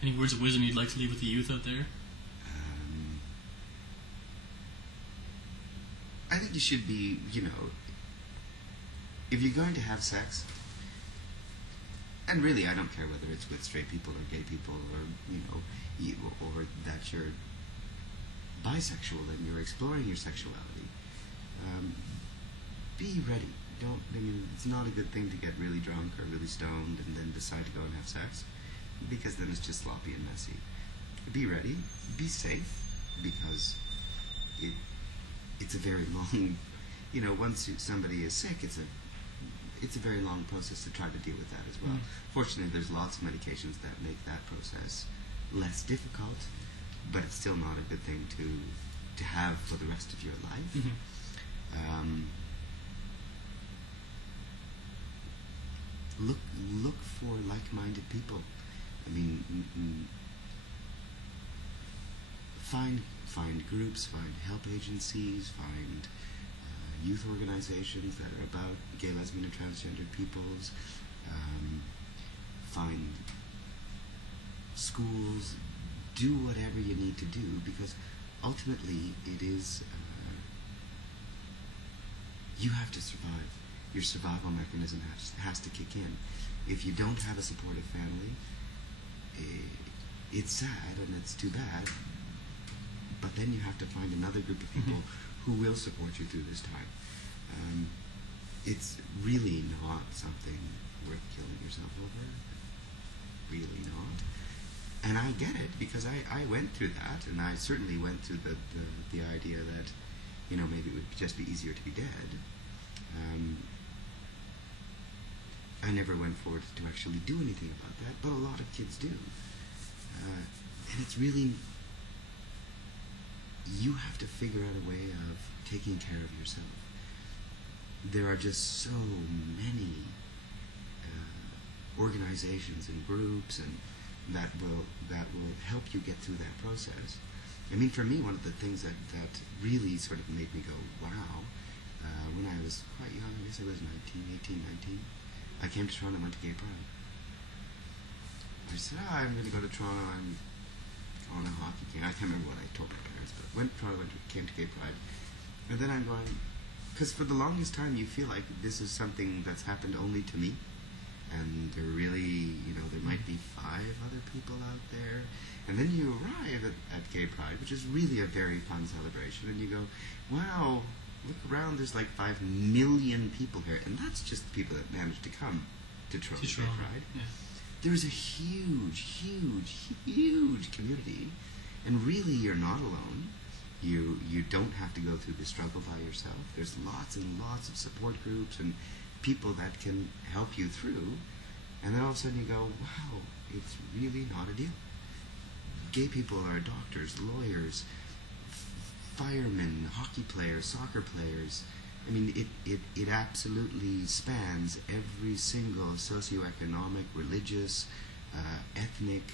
Any words of wisdom you'd like to leave with the youth out there? I think you should be, if you're going to have sex, and really I don't care whether it's with straight people or gay people or, or that you're bisexual and you're exploring your sexuality, be ready. It's not a good thing to get really drunk or really stoned and then decide to go and have sex, because then it's just sloppy and messy. Be ready, be safe, because it's a very long, once somebody is sick, it's a very long process to try to deal with that as well. Fortunately, there's lots of medications that make that process less difficult, but it's still not a good thing to have for the rest of your life. Look for like-minded people. Find groups, find help agencies, find youth organizations that are about gay, lesbian, and transgendered peoples. Find schools. Do whatever you need to do, because ultimately it is you have to survive. Your survival mechanism has to kick in. If you don't have a supportive family, it's sad and it's too bad, but then you have to find another group of people who will support you through this time. It's really not something worth killing yourself over. Really not. And I get it, because I went through that, and I certainly went through the idea that, maybe it would just be easier to be dead. I never went forward to actually do anything about that, but a lot of kids do. And it's really, you have to figure out a way of taking care of yourself. There are just so many organizations and groups and that will help you get through that process. For me, one of the things that really sort of made me go, wow, when I was quite young, I guess I was 18, 19, I came to Toronto and went to Gay Pride. I said, I'm going to go to Toronto, I'm on a hockey game. I can't remember what I told my parents, but went to Toronto, came to Gay Pride. And then I'm going, because for the longest time you feel like this is something that's happened only to me. And there really, there might be 5 other people out there. And then you arrive at Gay Pride, which is really a very fun celebration, and you go, wow, look around, there's like 5 million people here. And that's just the people that managed to come to Toronto Gay Pride. Yeah. There's a huge, huge, huge community. And really, you're not alone. You don't have to go through the struggle by yourself. There's lots and lots of support groups and people that can help you through, and then all of a sudden you go, wow, it's really not a deal. Gay people are doctors, lawyers, firemen, hockey players, soccer players. It absolutely spans every single socioeconomic, religious, ethnic,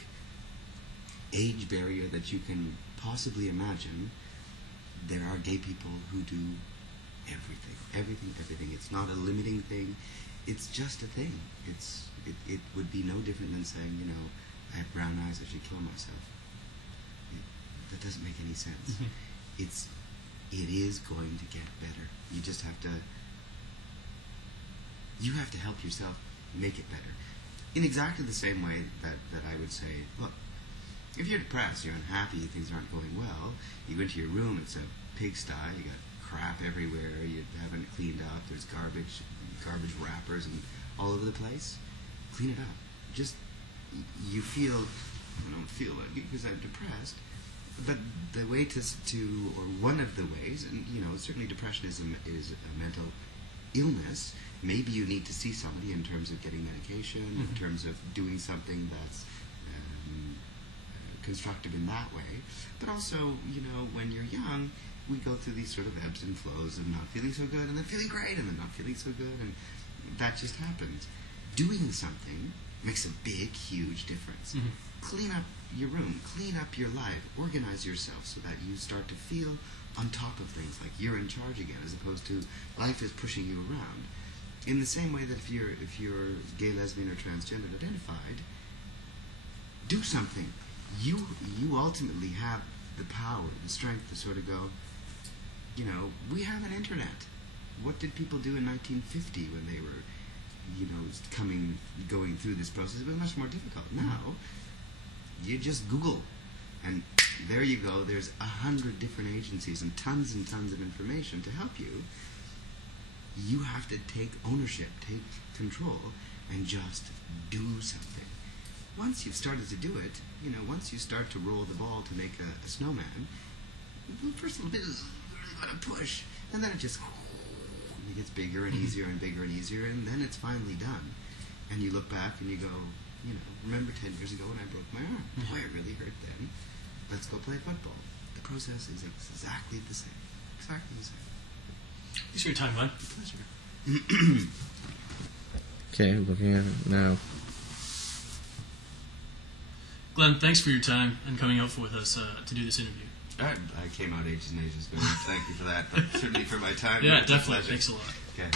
age barrier that you can possibly imagine. There are gay people who do everything. It's not a limiting thing. It's just a thing. It would be no different than saying, I have brown eyes, I should kill myself. That doesn't make any sense. It is going to get better. You just have to help yourself make it better. In exactly the same way that I would say, look, if you're depressed, you're unhappy, things aren't going well, you go into your room, it's a pigsty, you got crap everywhere, you haven't it cleaned up, there's garbage wrappers and all over the place. Clean it up. Just, you feel, I don't feel it because I'm depressed, but the way or one of the ways, and certainly depression is a mental illness. Maybe you need to see somebody in terms of getting medication, in terms of doing something that's constructive in that way. But also, when you're young, we go through these sort of ebbs and flows of not feeling so good and then feeling great and then not feeling so good, and that just happens. Doing something makes a big, huge difference. Clean up your room, clean up your life, organize yourself so that you start to feel on top of things, like you're in charge again, as opposed to life is pushing you around. In the same way that if you're gay, lesbian, or transgender identified, do something. You ultimately have the power, the strength to sort of go, you know, we have an internet. What did people do in 1950 when they were, you know, going through this process? It was much more difficult. Now, you just Google, and there you go. There's 100 different agencies and tons of information to help you. You have to take ownership, take control, and just do something. Once you've started to do it, you know, once you start to roll the ball to make a snowman, the first little bit is really going to push, and then it just it gets bigger and easier and bigger and easier, and then it's finally done. And you look back and you go, you know, remember 10 years ago when I broke my arm? Boy, it really hurt then. Let's go play football. The process is exactly the same. Exactly the same. Thanks for your time, Glenn. Pleasure. Okay, looking at it now. Glenn, thanks for your time and coming out with us to do this interview. I came out ages and ages ago. Thank you for that. But certainly for my time. Yeah, it's a definitely. pleasure. Thanks a lot. Okay.